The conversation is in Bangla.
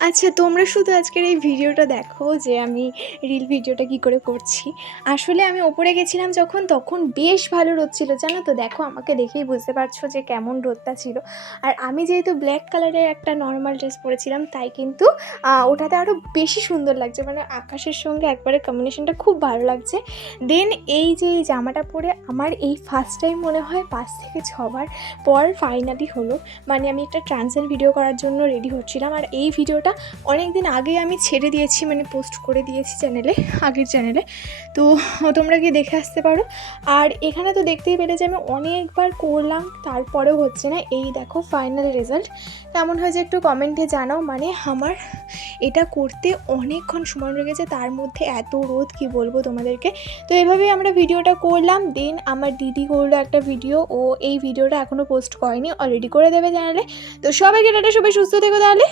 আচ্ছা, তোমরা শুধু আজকের এই ভিডিওটা দেখো যে আমি রিল ভিডিওটা কি করে করছি। আসলে আমি ওপরে গেছিলাম যখন, তখন বেশ ভালো রোদ ছিল, জানো তো। দেখো, আমাকে দেখেই বুঝতে পারছো যে কেমন রোদটা ছিল। আর আমি যেহেতু ব্ল্যাক কালারের একটা নর্মাল ড্রেস পরেছিলাম, তাই কিন্তু ওটাতে আরও বেশি সুন্দর লাগছে, মানে আকাশের সঙ্গে একবারে কম্বিনেশনটা খুব ভালো লাগছে। দেন এই যে এই জামাটা পরে আমার এই ফার্স্ট টাইম মনে হয় 5 থেকে 6 বার পর ফাইনালি হলো। মানে আমি একটা ট্রান্সেল ভিডিও করার জন্য রেডি হচ্ছিলাম, আর এই ভিডিওটা অনেক দিন আগে আমি ছেড়ে দিয়েছি, মানে পোস্ট করে দিয়েছি চ্যানেলে, আগের চ্যানেলে। তো তোমরা গিয়ে দেখে আসতে পারো। আর এখানে তো দেখতেই পেলে যে আমি অনেকবার করলাম, তারপরেও হচ্ছে না। এই দেখো ফাইনাল রেজাল্ট কেমন হয়েছে একটু কমেন্টে জানাও। মানে আমার এটা করতে অনেকক্ষণ সময় লেগেছে, তার মধ্যে এত রোদ কি বলবো তোমাদেরকে। তো এভাবেই আমরা ভিডিওটা করলাম। দেন আমার দিদি করলো একটা ভিডিও, ও এই ভিডিওটা এখনও পোস্ট করেনি, অলরেডি করে দেবে চ্যানেলে। তো সবাইকে টাটা, সবাই সুস্থ থেকো তাহলে।